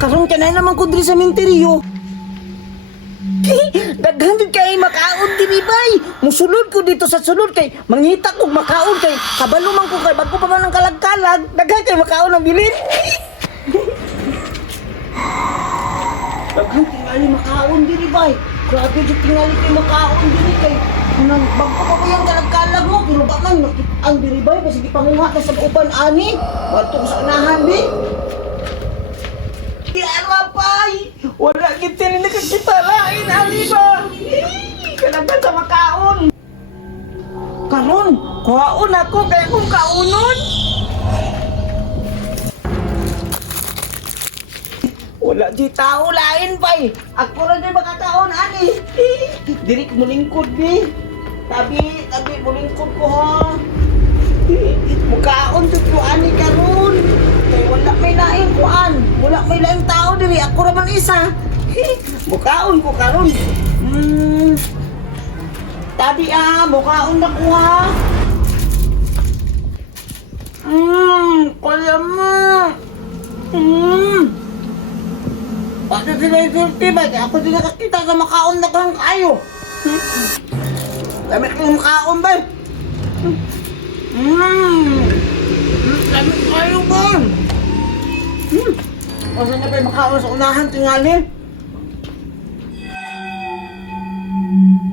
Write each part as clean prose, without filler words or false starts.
Karon ka na naman ko diri sa menteryo. Daghan gid kay makaon diri bay. Musulod ko dito sa sulod kay mangita ko makaon kay kabalo man ko kay bago pa man ang kalag-kalag. Daghan kay makaon ang bilin. Daghan tingali makaon diri bay. Grabe gid tingali kay makaon diri kay nang bago pa ko yung kalag-kalag mo pero ba man ang diri bay basig panguha ta sa uban ani. Wato sa unahan bi. Di arwapay! Wala kita na nakakita lain, Aliba! Kailangan sa makaon! Karon, kuhaon ako kaya kung kaunon! Wala di tao lain, bay! Ako na di makataon, ani! Diri ko mulingkod, bi! Tabi, mulingkod ko, ha! Mukaon dito, ani, karon! Kaya wala may laing kuan, wala may laing tao diri, ako naman isa. Bukaon ko karon. Tabi bukaon na ko ha. Kaya mo. Bakit sila yung tibay? Ako din nakakita sa makaon na kang kayo. Dami kong makaon ba? Dami kayo ba? Kasi na kayo makaon sa unahan tingali.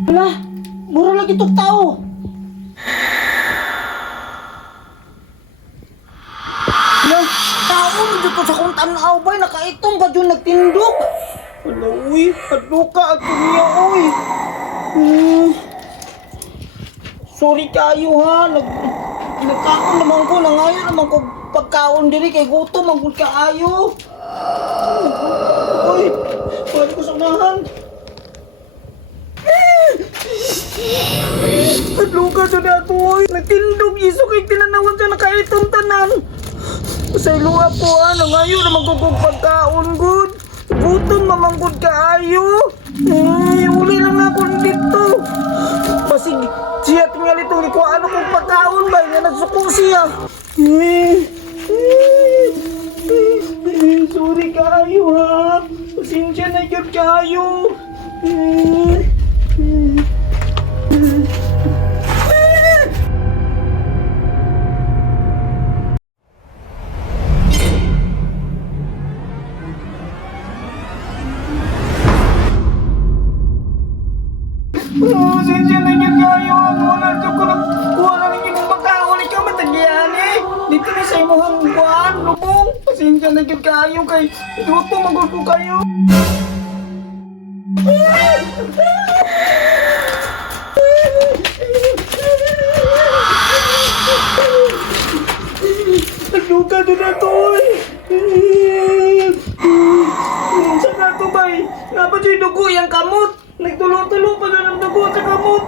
Wala, mura lagi itong tao. Wala, tao dito sa kung tanaw ba, nakaitong ba dyan nagtindok? Wala, uy, padluka at niya, uy. Sorry kayo ha, nagkaon naman ko, nangayon naman ko pagkaon diri kay gutom, magod kaayo. Uy, pwede ko sa unahan. Padluka sa dato, uy. Nagtindog, iso kay tinanawan sa nakaitong tanan. Sa iluwa po nangayon naman ko kong pagkaon, good. Gutom, mamanggod kaayo. Uli lang na ako dito. Basig, siya tinggal itong ikuha ano kong pagkaon ba, nga nagsuko siya. Sorry kayo ha. Pasensya na yun kayo. Pasensya na yun kayo. Wala dyan ko nagkuha na rin yung pagkaon. Ikaw matagyan eh. Dito na sa imuhang buwan, lubong. Pasensya na yun kayo kay ito magod ko kayo. Nagluka doon na to eh. Saan na to ba eh? Nga ba dyan dugo yung kamot? Nagtulo-tulo pa na ng dugo sa kamot.